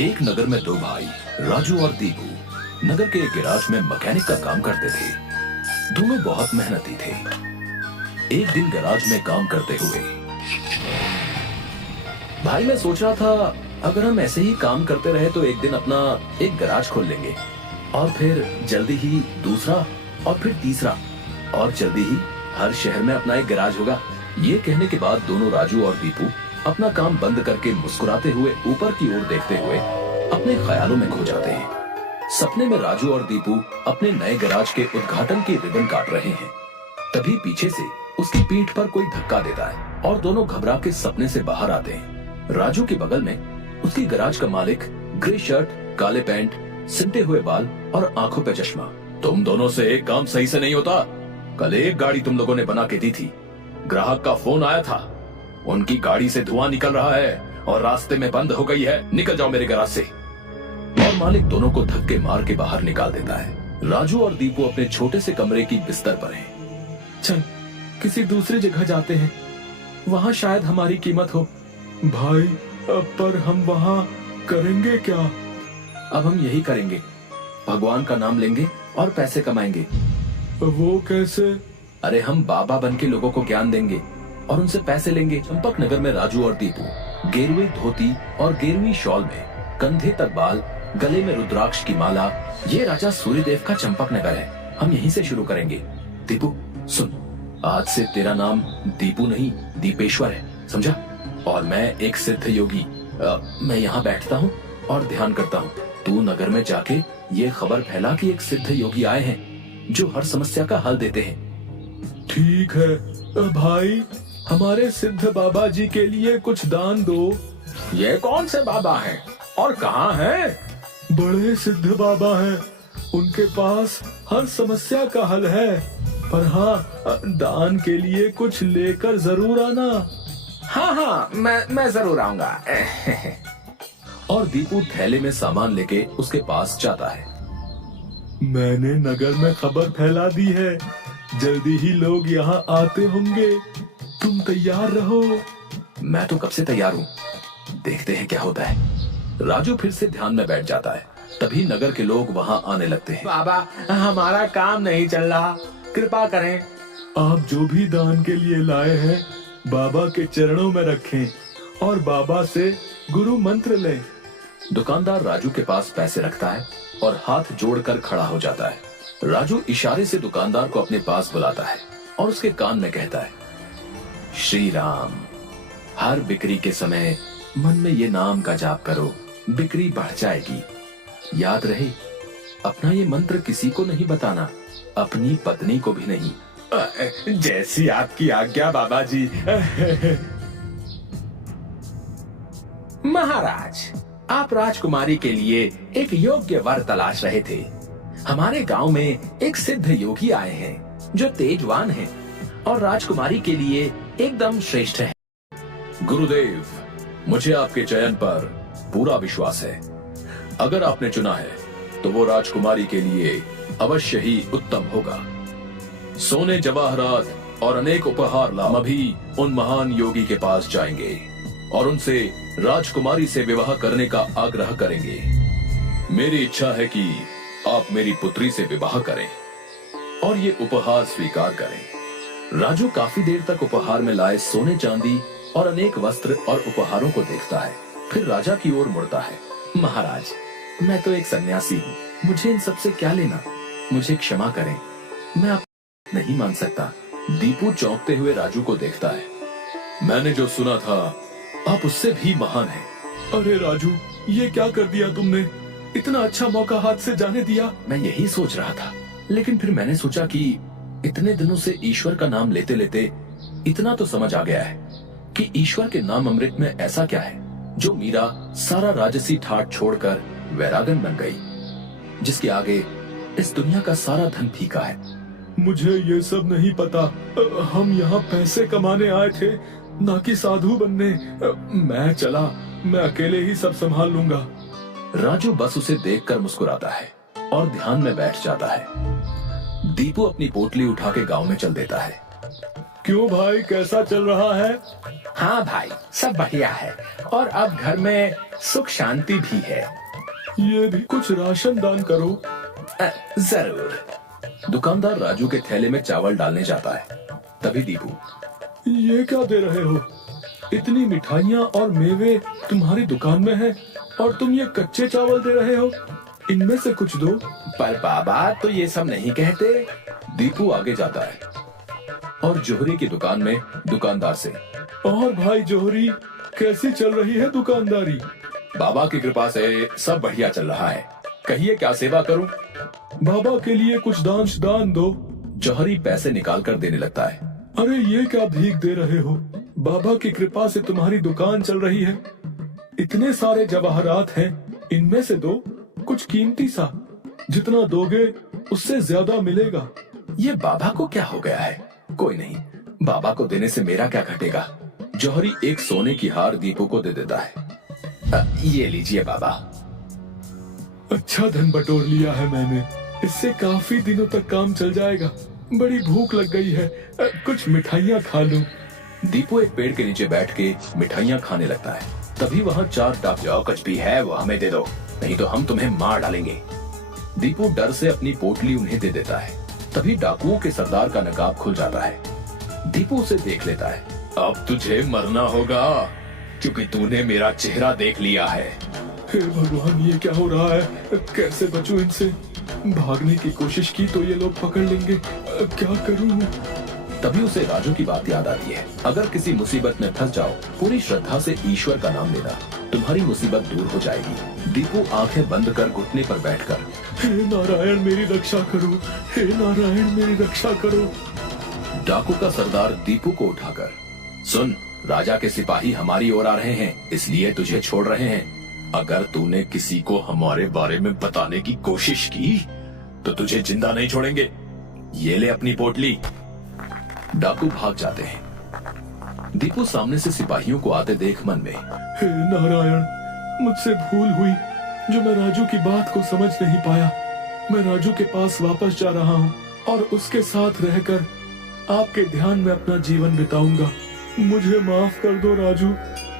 एक नगर में दो भाई राजू और दीपू नगर के एक गैराज में मैकेनिक का काम करते थे। दोनों बहुत मेहनती थे। एक दिन गैराज में काम करते हुए भाई मैं सोच रहा था अगर हम ऐसे ही काम करते रहे तो एक दिन अपना एक गैराज खोल लेंगे और फिर जल्दी ही दूसरा और फिर तीसरा और जल्दी ही हर शहर में अपना एक गैराज होगा। ये कहने के बाद दोनों राजू और दीपू अपना काम बंद करके मुस्कुराते हुए ऊपर की ओर देखते हुए अपने ख्यालों में खो जाते हैं। सपने में राजू और दीपू अपने नए गैराज के उद्घाटन की रिबन काट रहे हैं। तभी पीछे से उसकी पीठ पर कोई धक्का देता है और दोनों घबरा के सपने से बाहर आते हैं। राजू के बगल में उसकी गैराज का मालिक, ग्रे शर्ट, काले पैंट, सिमटे हुए बाल और आंखों पे चश्मा। तुम दोनों से एक काम सही से नहीं होता। कल एक गाड़ी तुम लोगों ने बना के दी थी, ग्राहक का फोन आया था, उनकी गाड़ी से धुआं निकल रहा है और रास्ते में बंद हो गई है, निकल जाओ मेरे गैराज से। और मालिक दोनों को धक्के मार के बाहर निकाल देता है। राजू और दीपू अपने छोटे से कमरे की बिस्तर पर हैं। चल किसी दूसरी जगह जाते हैं, वहाँ शायद हमारी कीमत हो। भाई पर हम वहाँ करेंगे क्या? अब हम यही करेंगे, भगवान का नाम लेंगे और पैसे कमाएंगे। वो कैसे? अरे हम बाबा बन के लोगों को ज्ञान देंगे और उनसे पैसे लेंगे। चंपक नगर में राजू और दीपू गेरुई धोती और गेरुई शॉल में, कंधे तक बाल, गले में रुद्राक्ष की माला। ये राजा सूर्यदेव का चंपक नगर है, हम यहीं से शुरू करेंगे। दीपू सुन, आज से तेरा नाम दीपू नहीं दीपेश्वर है, समझा? और मैं एक सिद्ध योगी, मैं यहाँ बैठता हूँ और ध्यान करता हूँ। तू नगर में जाके ये खबर फैला कि एक सिद्ध योगी आए हैं जो हर समस्या का हल देते हैं। ठीक है भाई, हमारे सिद्ध बाबा जी के लिए कुछ दान दो। ये कौन से बाबा हैं और कहाँ हैं? बड़े सिद्ध बाबा हैं, उनके पास हर समस्या का हल है। पर हाँ, दान के लिए कुछ लेकर जरूर आना। हाँ, मैं जरूर आऊंगा। और दीपू थैले में सामान लेके उसके पास जाता है। मैंने नगर में खबर फैला दी है, जल्दी ही लोग यहाँ आते होंगे, तुम तैयार रहो। मैं तो कब से तैयार हूँ, देखते हैं क्या होता है। राजू फिर से ध्यान में बैठ जाता है। तभी नगर के लोग वहाँ आने लगते हैं। बाबा हमारा काम नहीं चल रहा, कृपा करें। आप जो भी दान के लिए लाए हैं बाबा के चरणों में रखें और बाबा से गुरु मंत्र लें। दुकानदार राजू के पास पैसे रखता है और हाथ जोड़कर खड़ा हो जाता है। राजू इशारे से दुकानदार को अपने पास बुलाता है और उसके कान में कहता है, श्री राम, हर बिक्री के समय मन में ये नाम का जाप करो, बिक्री बढ़ जाएगी। याद रहे, अपना ये मंत्र किसी को नहीं बताना, अपनी पत्नी को भी नहीं। जैसी आपकी आज्ञा बाबा जी। महाराज, आप राजकुमारी के लिए एक योग्य वर तलाश रहे थे। हमारे गांव में एक सिद्ध योगी आए हैं जो तेजवान हैं और राजकुमारी के लिए एकदम श्रेष्ठ हैं। गुरुदेव, मुझे आपके चयन पर पूरा विश्वास है। अगर आपने चुना है तो वो राजकुमारी के लिए अवश्य ही उत्तम होगा। सोने, जवाहरात और अनेक उपहार ला अभी उन महान योगी के पास जाएंगे और उनसे राजकुमारी से विवाह करने का आग्रह करेंगे। मेरी इच्छा है कि आप मेरी पुत्री से विवाह करें और ये उपहार स्वीकार करें। राजू काफी देर तक उपहार में लाए सोने, चांदी और अनेक वस्त्र और उपहारों को देखता है, फिर राजा की ओर मुड़ता है। महाराज, मैं तो एक सन्यासी हूँ, मुझे इन सब से क्या लेना? मुझे क्षमा करें, मैं आप नहीं मान सकता। दीपू चौंकते हुए राजू को देखता है। मैंने जो सुना था आप उससे भी महान हैं। अरे राजू, ये क्या कर दिया तुमने? इतना अच्छा मौका हाथ से जाने दिया। मैं यही सोच रहा था, लेकिन फिर मैंने सोचा कि इतने दिनों से ईश्वर का नाम लेते लेते इतना तो समझ आ गया है कि ईश्वर के नाम अमृत में ऐसा क्या है जो मीरा सारा राजसी ठाट छोड़कर वैरागन बन गई, जिसके आगे इस दुनिया का सारा धन फीका है। मुझे ये सब नहीं पता, हम यहाँ पैसे कमाने आए थे, ना कि साधु बनने। मैं चला, मैं अकेले ही सब संभाल लूंगा। राजू बस उसे देखकर मुस्कुराता है और ध्यान में बैठ जाता है। दीपू अपनी पोटली उठा के गांव में चल देता है। क्यों भाई, कैसा चल रहा है? हाँ भाई, सब बढ़िया है और अब घर में सुख शांति भी है। ये भी कुछ राशन दान करो। जरूर। दुकानदार राजू के थैले में चावल डालने जाता है। तभी दीपू, ये क्या दे रहे हो? इतनी मिठाइयाँ और मेवे तुम्हारी दुकान में है और तुम ये कच्चे चावल दे रहे हो? इनमें से कुछ दो। पर बाबा तो ये सब नहीं कहते। दीपू आगे जाता है और जोहरी की दुकान में दुकानदार से, और भाई जोहरी, कैसी चल रही है दुकानदारी? बाबा की कृपा से सब बढ़िया चल रहा है। कहिए क्या सेवा करूं? बाबा के लिए कुछ दान दो। जौहरी पैसे निकाल कर देने लगता है। अरे ये क्या भीख दे रहे हो? बाबा की कृपा से तुम्हारी दुकान चल रही है। इतने सारे जवाहरात हैं, इनमें से दो, कुछ कीमती सा। जितना दोगे उससे ज्यादा मिलेगा। ये बाबा को क्या हो गया है? कोई नहीं, बाबा को देने से मेरा क्या घटेगा। जौहरी एक सोने की हार दीपू को दे देता है। ये लीजिए बाबा। अच्छा धन बटोर लिया है मैंने, इससे काफी दिनों तक काम चल जाएगा। बड़ी भूख लग गई है, कुछ मिठाइयाँ खा लूं। दीपू एक पेड़ के नीचे बैठ के मिठाइयाँ खाने लगता है। तभी वहाँ 4 डाकू, जो कुछ भी है वो हमें दे दो, नहीं तो हम तुम्हें मार डालेंगे। दीपू डर से अपनी पोटली उन्हें दे देता है। तभी डाकुओं के सरदार का नकाब खुल जाता है। दीपू उसे देख लेता है। अब तुझे मरना होगा, क्योंकि तूने मेरा चेहरा देख लिया है। हे भगवान, ये क्या हो रहा है? कैसे बचूं इनसे? भागने की कोशिश की तो ये लोग पकड़ लेंगे। क्या करूं? तभी उसे राजू की बात याद आती है। अगर किसी मुसीबत में फंस जाओ, पूरी श्रद्धा से ईश्वर का नाम लेना, तुम्हारी मुसीबत दूर हो जाएगी। दीपू आंखें बंद कर घुटने पर बैठकर, हे नारायण मेरी रक्षा करो, हे नारायण मेरी रक्षा करो। डाकू का सरदार दीपू को उठाकर, सुन, राजा के सिपाही हमारी ओर आ रहे हैं, इसलिए तुझे छोड़ रहे हैं। अगर तूने किसी को हमारे बारे में बताने की कोशिश की तो तुझे जिंदा नहीं छोड़ेंगे। ये ले अपनी पोटली। डाकू भाग जाते हैं। दीपू सामने से सिपाहियों को आते देख मन में, हे नारायण, मुझसे भूल हुई जो मैं राजू की बात को समझ नहीं पाया। मैं राजू के पास वापस जा रहा हूँ और उसके साथ रहकर आपके ध्यान में अपना जीवन बिताऊंगा। मुझे माफ कर दो राजू,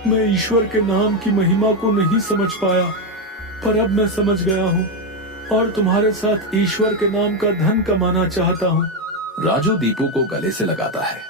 मैं ईश्वर के नाम की महिमा को नहीं समझ पाया, पर अब मैं समझ गया हूँ और तुम्हारे साथ ईश्वर के नाम का धन कमाना चाहता हूँ। राजू दीपू को गले से लगाता है